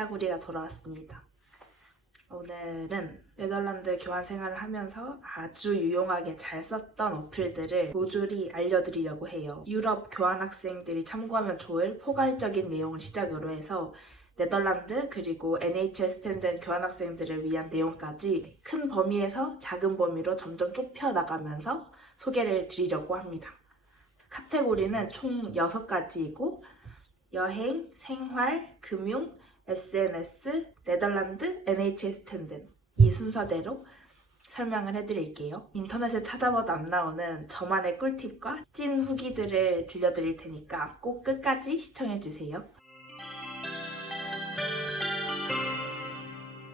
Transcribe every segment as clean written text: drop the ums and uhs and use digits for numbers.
찌따구리가 돌아왔습니다. 오늘은 네덜란드 교환 생활을 하면서 아주 유용하게 잘 썼던 어플들을 모조리 알려드리려고 해요. 유럽 교환 학생들이 참고하면 좋을 포괄적인 내용을 시작으로 해서 네덜란드 그리고 NHL 스탠드 교환 학생들을 위한 내용까지 큰 범위에서 작은 범위로 점점 좁혀 나가면서 소개를 드리려고 합니다. 카테고리는 총 6가지이고 여행, 생활, 금융, SNS, 네덜란드, NHL 스탠드 이 순서대로 설명을 해드릴게요. 인터넷에 찾아봐도 안 나오는 저만의 꿀팁과 찐 후기들을 들려드릴 테니까 꼭 끝까지 시청해주세요.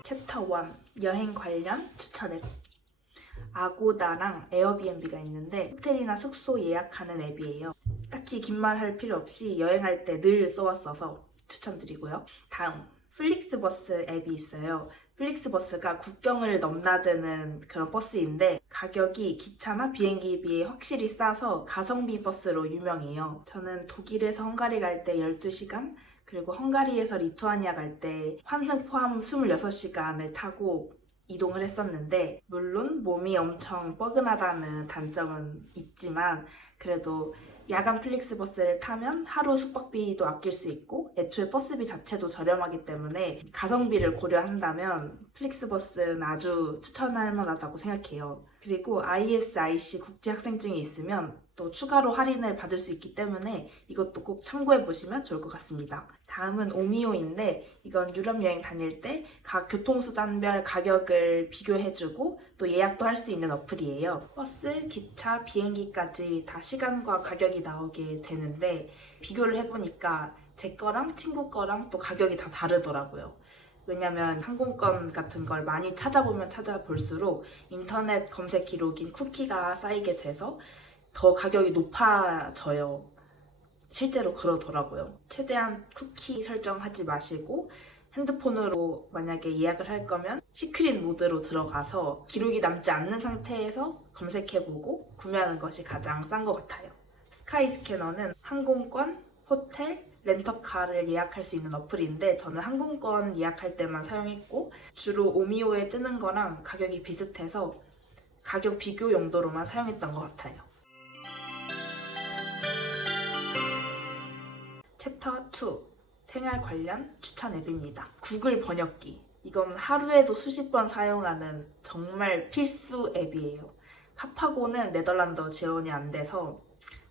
챕터 1 여행 관련 추천 앱 아고다랑 에어비앤비가 있는데 호텔이나 숙소 예약하는 앱이에요. 딱히 긴 말 할 필요 없이 여행할 때 늘 써왔어서 추천드리고요. 다음 플릭스버스 앱이 있어요. 플릭스버스가 국경을 넘나드는 그런 버스인데 가격이 기차나 비행기에 비해 확실히 싸서 가성비 버스로 유명해요. 저는 독일에서 헝가리 갈 때 12시간 그리고 헝가리에서 리투아니아 갈 때 환승 포함 26시간을 타고 이동을 했었는데 물론 몸이 엄청 뻐근하다는 단점은 있지만 그래도 야간 플릭스버스를 타면 하루 숙박비도 아낄 수 있고 애초에 버스비 자체도 저렴하기 때문에 가성비를 고려한다면 플릭스버스는 아주 추천할 만하다고 생각해요. 그리고 ISIC 국제학생증이 있으면 또 추가로 할인을 받을 수 있기 때문에 이것도 꼭 참고해보시면 좋을 것 같습니다. 다음은 오미오인데 이건 유럽 여행 다닐 때 각 교통수단별 가격을 비교해주고 또 예약도 할 수 있는 어플이에요. 버스, 기차, 비행기까지 다 시간과 가격이 나오게 되는데 비교를 해보니까 제 거랑 친구 거랑 또 가격이 다 다르더라고요. 왜냐면 항공권 같은 걸 많이 찾아보면 찾아볼수록 인터넷 검색 기록인 쿠키가 쌓이게 돼서 더 가격이 높아져요. 실제로 그러더라고요. 최대한 쿠키 설정하지 마시고 핸드폰으로 만약에 예약을 할 거면 시크릿 모드로 들어가서 기록이 남지 않는 상태에서 검색해보고 구매하는 것이 가장 싼 것 같아요. 스카이스캐너는 항공권, 호텔, 렌터카를 예약할 수 있는 어플인데 저는 항공권 예약할 때만 사용했고 주로 오미오에 뜨는 거랑 가격이 비슷해서 가격 비교 용도로만 사용했던 것 같아요. 챕터 2 생활 관련 추천 앱입니다. 구글 번역기 이건 하루에도 수십 번 사용하는 정말 필수 앱이에요. 파파고는 네덜란드어 지원이 안 돼서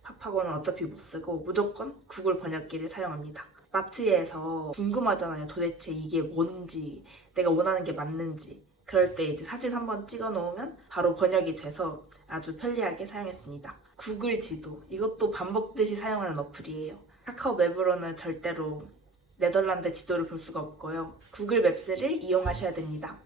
파파고는 어차피 못 쓰고 무조건 구글 번역기를 사용합니다. 마트에서 궁금하잖아요. 도대체 이게 뭔지, 내가 원하는 게 맞는지. 그럴 때 이제 사진 한번 찍어 놓으면 바로 번역이 돼서 아주 편리하게 사용했습니다. 구글 지도, 이것도 밥 먹듯이 사용하는 어플이에요. 카카오 맵으로는 절대로 네덜란드 지도를 볼 수가 없고요. 구글 맵스를 이용하셔야 됩니다.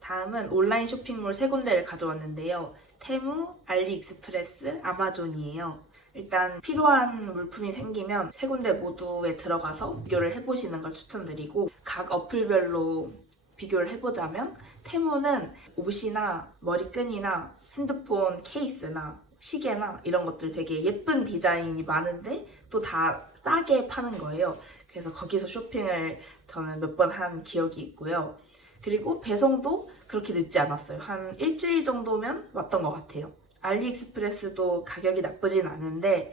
다음은 온라인 쇼핑몰 3군데를 가져왔는데요. 테무, 알리익스프레스, 아마존이에요. 일단 필요한 물품이 생기면 3군데 모두에 들어가서 비교를 해보시는 걸 추천드리고 각 어플별로 비교를 해보자면 테무는 옷이나 머리끈이나 핸드폰 케이스나 시계나 이런 것들 되게 예쁜 디자인이 많은데 또 다 싸게 파는 거예요. 그래서 거기서 쇼핑을 저는 몇 번 한 기억이 있고요. 그리고 배송도 그렇게 늦지 않았어요. 한 일주일 정도면 왔던 것 같아요. 알리익스프레스도 가격이 나쁘진 않은데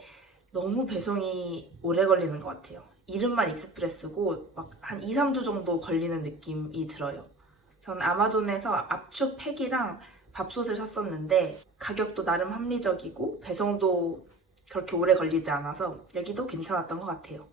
너무 배송이 오래 걸리는 것 같아요. 이름만 익스프레스고 막 한 2, 3주 정도 걸리는 느낌이 들어요. 전 아마존에서 압축 팩이랑 밥솥을 샀었는데 가격도 나름 합리적이고 배송도 그렇게 오래 걸리지 않아서 여기도 괜찮았던 것 같아요.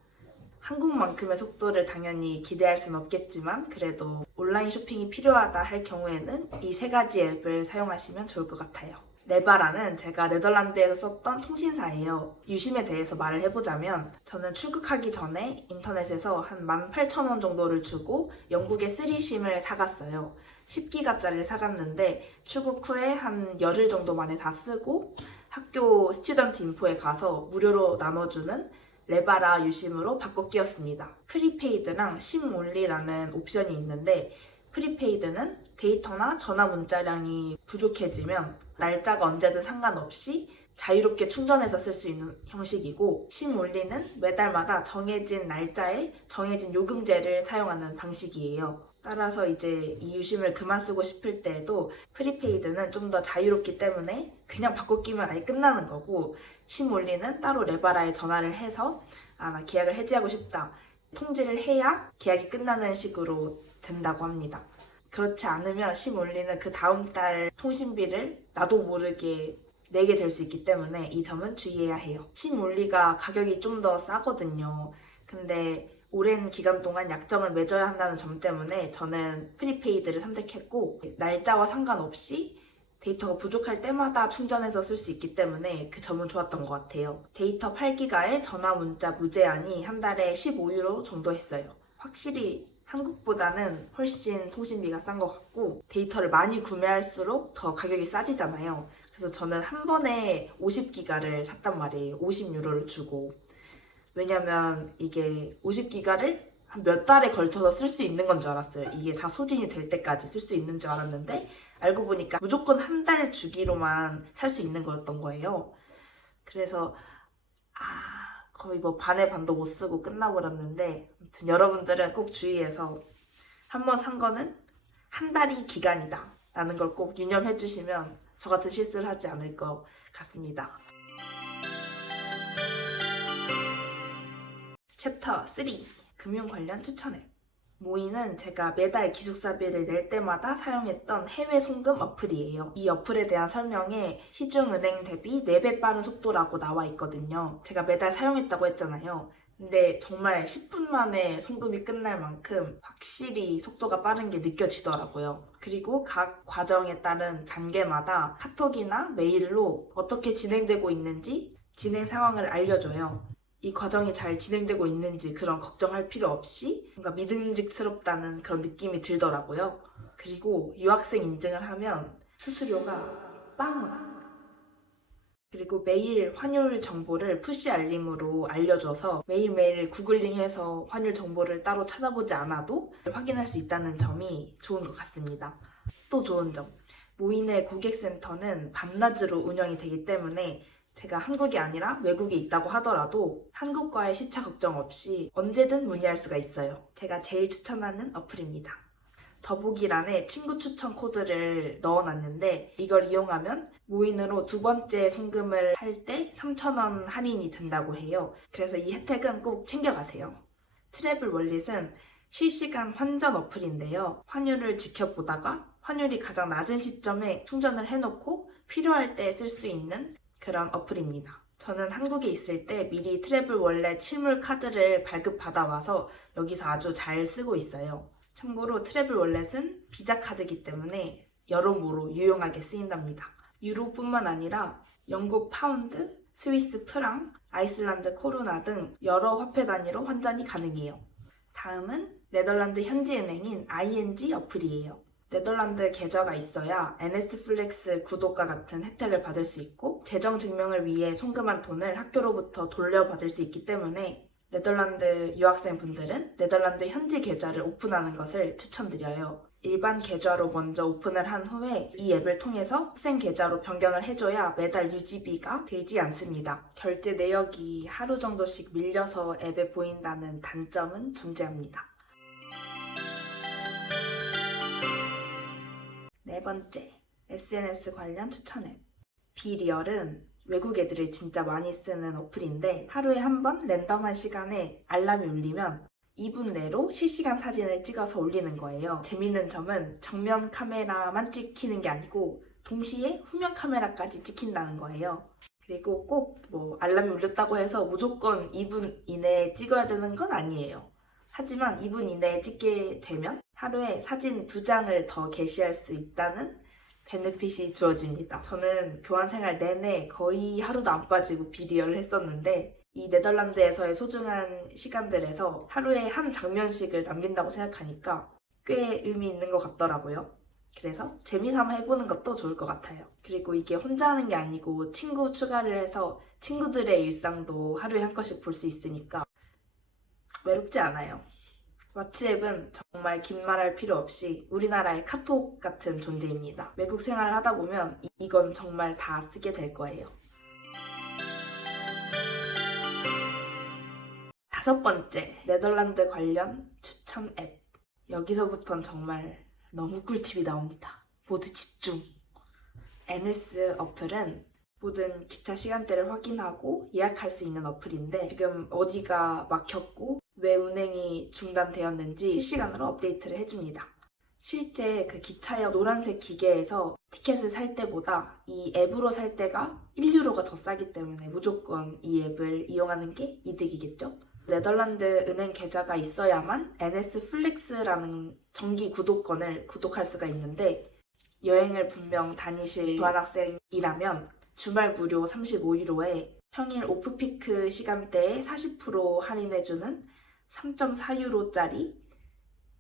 한국만큼의 속도를 당연히 기대할 수는 없겠지만 그래도 온라인 쇼핑이 필요하다 할 경우에는 이 3가지 앱을 사용하시면 좋을 것 같아요. 레바라는 제가 네덜란드에서 썼던 통신사예요. 유심에 대해서 말을 해보자면 저는 출국하기 전에 인터넷에서 한 18,000원 정도를 주고 영국의 3심을 사갔어요. 10기가짜리를 사갔는데 출국 후에 한 열흘 정도 만에 다 쓰고 학교 스튜던트 인포에 가서 무료로 나눠주는 레바라 유심으로 바꿔 끼웠습니다. 프리페이드랑 심올리라는 옵션이 있는데 프리페이드는 데이터나 전화 문자량이 부족해지면 날짜가 언제든 상관없이 자유롭게 충전해서 쓸 수 있는 형식이고, 심올리는 매달마다 정해진 날짜에 정해진 요금제를 사용하는 방식이에요. 따라서 이제 이 유심을 그만 쓰고 싶을 때에도 프리페이드는 좀 더 자유롭기 때문에 그냥 바꿔 끼면 아예 끝나는 거고, 심올리는 따로 레바라에 전화를 해서 나 계약을 해지하고 싶다 통지를 해야 계약이 끝나는 식으로 된다고 합니다. 그렇지 않으면 심올리는 그 다음 달 통신비를 나도 모르게 내게 될 수 있기 때문에 이 점은 주의해야 해요. 심올리가 가격이 좀 더 싸거든요. 근데 오랜 기간 동안 약정을 맺어야 한다는 점 때문에 저는 프리페이드를 선택했고, 날짜와 상관없이 데이터가 부족할 때마다 충전해서 쓸 수 있기 때문에 그 점은 좋았던 것 같아요. 데이터 8기가에 전화 문자 무제한이 한 달에 15유로 정도 했어요. 확실히 한국보다는 훨씬 통신비가 싼 것 같고, 데이터를 많이 구매할수록 더 가격이 싸지잖아요. 그래서 저는 한 번에 50기가를 샀단 말이에요. 50유로를 주고. 왜냐면 이게 50기가를 한 몇 달에 걸쳐서 쓸 수 있는 건 줄 알았어요. 이게 다 소진이 될 때까지 쓸 수 있는 줄 알았는데, 알고 보니까 무조건 한 달 주기로만 살 수 있는 거였던 거예요. 그래서 거의 뭐 반의 반도 못 쓰고 끝나버렸는데, 아무튼 여러분들은 꼭 주의해서 한 번 산 거는 한 달이 기간이다 라는 걸 꼭 유념해 주시면 저 같은 실수를 하지 않을 것 같습니다. 챕터 3. 금융 관련 추천 앱. 모이는 제가 매달 기숙사비를 낼 때마다 사용했던 해외 송금 어플이에요. 이 어플에 대한 설명에 시중은행 대비 4배 빠른 속도라고 나와 있거든요. 제가 매달 사용했다고 했잖아요. 근데 정말 10분 만에 송금이 끝날 만큼 확실히 속도가 빠른 게 느껴지더라고요. 그리고 각 과정에 따른 단계마다 카톡이나 메일로 어떻게 진행되고 있는지 진행 상황을 알려줘요. 이 과정이 잘 진행되고 있는지 그런 걱정할 필요 없이 뭔가 믿음직스럽다는 그런 느낌이 들더라고요. 그리고 유학생 인증을 하면 수수료가 빵원! 그리고 매일 환율 정보를 푸시 알림으로 알려줘서 매일매일 구글링해서 환율 정보를 따로 찾아보지 않아도 확인할 수 있다는 점이 좋은 것 같습니다. 또 좋은 점, 모인의 고객센터는 밤낮으로 운영이 되기 때문에 제가 한국이 아니라 외국에 있다고 하더라도 한국과의 시차 걱정 없이 언제든 문의할 수가 있어요. 제가 제일 추천하는 어플입니다. 더보기란에 친구 추천 코드를 넣어놨는데, 이걸 이용하면 모인으로 두 번째 송금을 할 때 3,000원 할인이 된다고 해요. 그래서 이 혜택은 꼭 챙겨가세요. 트래블 월릿은 실시간 환전 어플인데요. 환율을 지켜보다가 환율이 가장 낮은 시점에 충전을 해놓고 필요할 때 쓸 수 있는 그런 어플입니다. 저는 한국에 있을 때 미리 트래블 월렛 실물 카드를 발급받아와서 여기서 아주 잘 쓰고 있어요. 참고로 트래블 월렛은 비자 카드이기 때문에 여러모로 유용하게 쓰인답니다. 유로뿐만 아니라 영국 파운드, 스위스 프랑, 아이슬란드 코로나 등 여러 화폐 단위로 환전이 가능해요. 다음은 네덜란드 현지은행인 ING 어플이에요. 네덜란드 계좌가 있어야 NS플렉스 구독과 같은 혜택을 받을 수 있고, 재정 증명을 위해 송금한 돈을 학교로부터 돌려받을 수 있기 때문에 네덜란드 유학생분들은 네덜란드 현지 계좌를 오픈하는 것을 추천드려요. 일반 계좌로 먼저 오픈을 한 후에 이 앱을 통해서 학생 계좌로 변경을 해줘야 매달 유지비가 들지 않습니다. 결제 내역이 하루 정도씩 밀려서 앱에 보인다는 단점은 존재합니다. 네 번째, SNS 관련 추천 앱. 비리얼은 외국 애들이 진짜 많이 쓰는 어플인데, 하루에 한 번 랜덤한 시간에 알람이 울리면 2분 내로 실시간 사진을 찍어서 올리는 거예요. 재밌는 점은 정면 카메라만 찍히는 게 아니고 동시에 후면 카메라까지 찍힌다는 거예요. 그리고 꼭 알람이 울렸다고 해서 무조건 2분 이내에 찍어야 되는 건 아니에요. 하지만 2분 이내에 찍게 되면 하루에 사진 2장을 더 게시할 수 있다는 베네핏이 주어집니다. 저는 교환생활 내내 거의 하루도 안 빠지고 비리얼을 했었는데, 이 네덜란드에서의 소중한 시간들에서 하루에 한 장면씩을 남긴다고 생각하니까 꽤 의미 있는 것 같더라고요. 그래서 재미삼아 해보는 것도 좋을 것 같아요. 그리고 이게 혼자 하는 게 아니고 친구 추가를 해서 친구들의 일상도 하루에 한 건씩 볼 수 있으니까 외롭지 않아요. 왓츠앱은 정말 긴 말할 필요 없이 우리나라의 카톡 같은 존재입니다. 외국 생활을 하다 보면 이건 정말 다 쓰게 될 거예요. 5번째, 네덜란드 관련 추천 앱. 여기서부턴 정말 너무 꿀팁이 나옵니다. 모두 집중! NS 어플은 모든 기차 시간대를 확인하고 예약할 수 있는 어플인데 지금 어디가 막혔고 왜 운행이 중단되었는지 실시간으로 업데이트를 해줍니다. 실제 그 기차역 노란색 기계에서 티켓을 살 때보다 이 앱으로 살 때가 1유로가 더 싸기 때문에 무조건 이 앱을 이용하는 게 이득이겠죠? 네덜란드 은행 계좌가 있어야만 NS 플렉스라는 정기 구독권을 구독할 수가 있는데 여행을 분명 다니실 교환학생이라면 주말 무료 35유로에 평일 오프피크 시간대에 40% 할인해주는 3.4유로짜리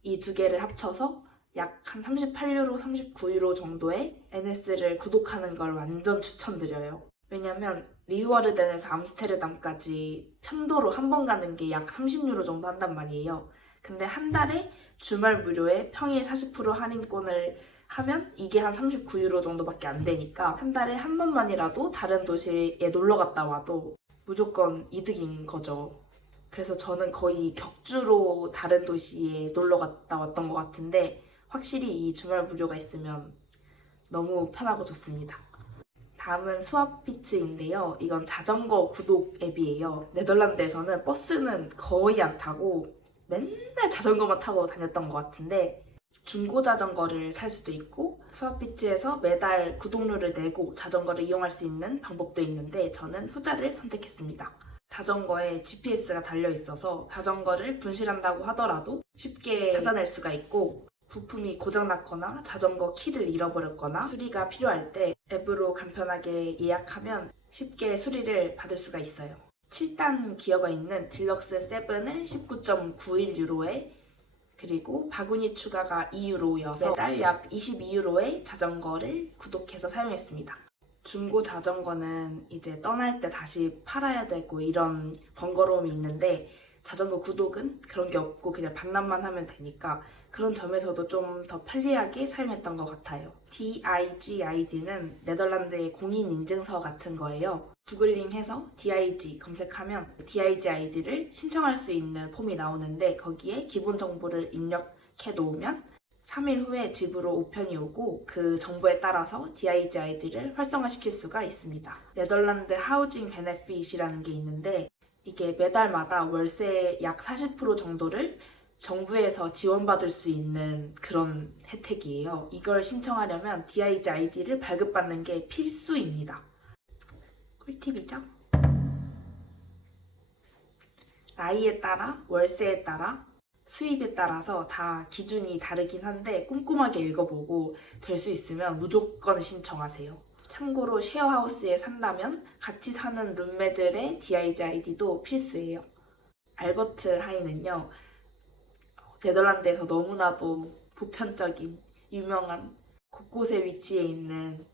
이 두 개를 합쳐서 약 한 38유로, 39유로 정도의 NS를 구독하는 걸 완전 추천드려요. 왜냐면 리우어르덴에서 암스테르담까지 편도로 한 번 가는 게 약 30유로 정도 한단 말이에요. 근데 한 달에 주말 무료에 평일 40% 할인권을 하면 이게 한 39유로 정도밖에 안 되니까 한 달에 한 번만이라도 다른 도시에 놀러 갔다 와도 무조건 이득인 거죠. 그래서 저는 거의 격주로 다른 도시에 놀러 갔다 왔던 것 같은데 확실히 이 주말 무료가 있으면 너무 편하고 좋습니다. 다음은 스왑피츠인데요. 이건 자전거 구독 앱이에요. 네덜란드에서는 버스는 거의 안 타고 맨날 자전거만 타고 다녔던 것 같은데 중고 자전거를 살 수도 있고 스왑피츠에서 매달 구독료를 내고 자전거를 이용할 수 있는 방법도 있는데 저는 후자를 선택했습니다. 자전거에 GPS가 달려 있어서 자전거를 분실한다고 하더라도 쉽게 찾아낼 수가 있고 부품이 고장났거나 자전거 키를 잃어버렸거나 수리가 필요할 때 앱으로 간편하게 예약하면 쉽게 수리를 받을 수가 있어요. 7단 기어가 있는 딜럭스 7을 19.91유로에 그리고 바구니 추가가 2유로여서 매달 약 22유로의 자전거를 구독해서 사용했습니다. 중고 자전거는 이제 떠날 때 다시 팔아야 되고 이런 번거로움이 있는데 자전거 구독은 그런 게 없고 그냥 반납만 하면 되니까 그런 점에서도 좀 더 편리하게 사용했던 것 같아요. DIGID는 네덜란드의 공인인증서 같은 거예요. 구글링해서 DIG 검색하면 DIG 아이디를 신청할 수 있는 폼이 나오는데 거기에 기본 정보를 입력해 놓으면 3일 후에 집으로 우편이 오고 그 정보에 따라서 DIG 아이디를 활성화시킬 수가 있습니다. 네덜란드 하우징 베네핏이라는 게 있는데 이게 매달마다 월세 약 40% 정도를 정부에서 지원받을 수 있는 그런 혜택이에요. 이걸 신청하려면 DIG 아이디를 발급받는 게 필수입니다. 꿀팁이죠? 나이에 따라, 월세에 따라, 수입에 따라서 다 기준이 다르긴 한데 꼼꼼하게 읽어보고 될 수 있으면 무조건 신청하세요. 참고로 쉐어하우스에 산다면 같이 사는 룸메들의 DIG 아이디도 필수예요. 알버트 하인은요. 네덜란드에서 너무나도 보편적인 유명한 곳곳에 위치해 있는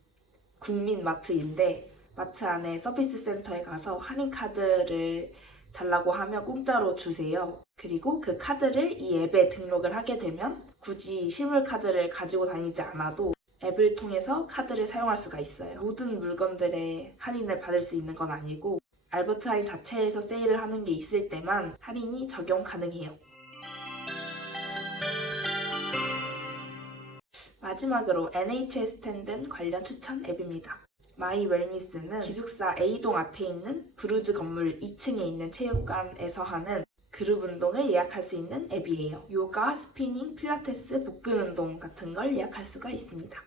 국민 마트인데 마트 안에 서비스 센터에 가서 할인 카드를 달라고 하면 공짜로 주세요. 그리고 그 카드를 이 앱에 등록을 하게 되면 굳이 실물 카드를 가지고 다니지 않아도 앱을 통해서 카드를 사용할 수가 있어요. 모든 물건들의 할인을 받을 수 있는 건 아니고 알버트 하인 자체에서 세일을 하는 게 있을 때만 할인이 적용 가능해요. 마지막으로 NHS 스탠든 관련 추천 앱입니다. 마이 웰니스는 기숙사 A동 앞에 있는 브루즈 건물 2층에 있는 체육관에서 하는 그룹 운동을 예약할 수 있는 앱이에요. 요가, 스피닝, 필라테스, 복근 운동 같은 걸 예약할 수가 있습니다.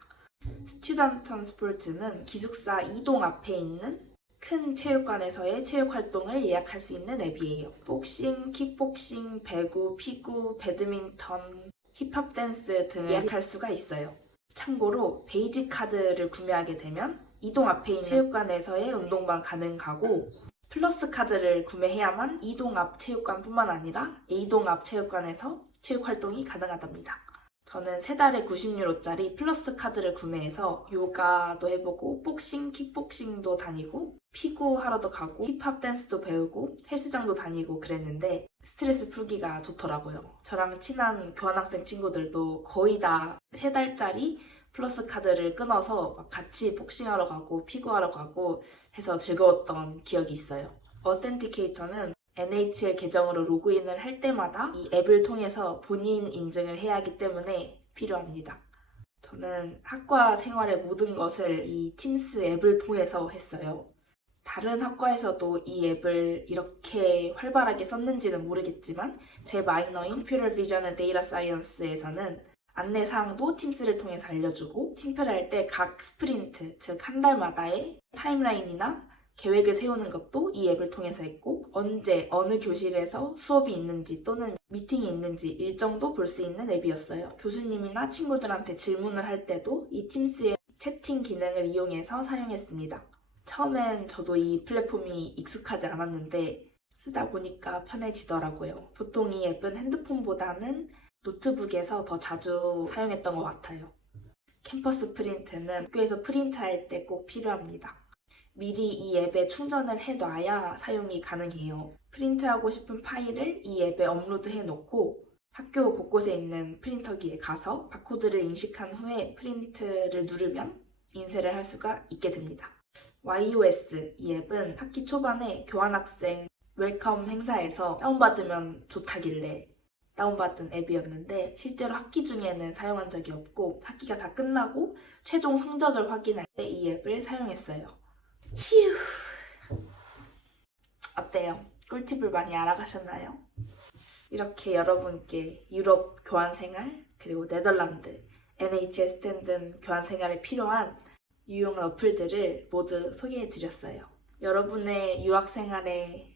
스튜던턴 스포츠는 기숙사 2동 앞에 있는 큰 체육관에서의 체육 활동을 예약할 수 있는 앱이에요. 복싱, 킥복싱, 배구, 피구, 배드민턴, 힙합 댄스 등을 예약할 수가 있어요. 참고로 베이직 카드를 구매하게 되면 이동 앞에 있는 체육관에서의 운동만 가능하고 플러스 카드를 구매해야만 이동 앞 체육관뿐만 아니라 A동 앞 체육관에서 체육 활동이 가능하답니다. 저는 3달에 90유로짜리 플러스 카드를 구매해서 요가도 해보고 복싱, 킥복싱도 다니고 피구 하러도 가고 힙합 댄스도 배우고 헬스장도 다니고 그랬는데 스트레스 풀기가 좋더라고요. 저랑 친한 교환학생 친구들도 거의 다 3달짜리 플러스 카드를 끊어서 막 같이 복싱하러 가고 피구하러 가고 해서 즐거웠던 기억이 있어요. 어텐티케이터는 NHL 계정으로 로그인을 할 때마다 이 앱을 통해서 본인 인증을 해야 하기 때문에 필요합니다. 저는 학과 생활의 모든 것을 이 팀스 앱을 통해서 했어요. 다른 학과에서도 이 앱을 이렇게 활발하게 썼는지는 모르겠지만 제 마이너인 컴퓨터 비전 앤 데이터 사이언스에서는 안내사항도 팀스를 통해서 알려주고 팀플을 할 때 각 스프린트, 즉 한 달마다의 타임라인이나 계획을 세우는 것도 이 앱을 통해서 했고 언제 어느 교실에서 수업이 있는지 또는 미팅이 있는지 일정도 볼 수 있는 앱이었어요. 교수님이나 친구들한테 질문을 할 때도 이 팀스의 채팅 기능을 이용해서 사용했습니다. 처음엔 저도 이 플랫폼이 익숙하지 않았는데 쓰다 보니까 편해지더라고요. 보통 이 앱은 핸드폰보다는 노트북에서 더 자주 사용했던 것 같아요. 캠퍼스 프린트는 학교에서 프린트할 때 꼭 필요합니다. 미리 이 앱에 충전을 해놔야 사용이 가능해요. 프린트하고 싶은 파일을 이 앱에 업로드해 놓고 학교 곳곳에 있는 프린터기에 가서 바코드를 인식한 후에 프린트를 누르면 인쇄를 할 수가 있게 됩니다. YOS 이 앱은 학기 초반에 교환학생 웰컴 행사에서 다운받으면 좋다길래 다운받은 앱이었는데 실제로 학기 중에는 사용한 적이 없고 학기가 다 끝나고 최종 성적을 확인할 때 이 앱을 사용했어요. 휴. 어때요? 꿀팁을 많이 알아가셨나요? 이렇게 여러분께 유럽 교환생활 그리고 네덜란드 NHS 스탠든 교환생활에 필요한 유용한 어플들을 모두 소개해드렸어요. 여러분의 유학생활에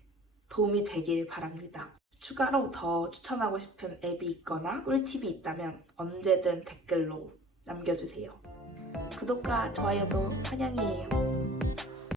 도움이 되길 바랍니다. 추가로 더 추천하고 싶은 앱이 있거나 꿀팁이 있다면 언제든 댓글로 남겨주세요. 구독과 좋아요도 환영이에요.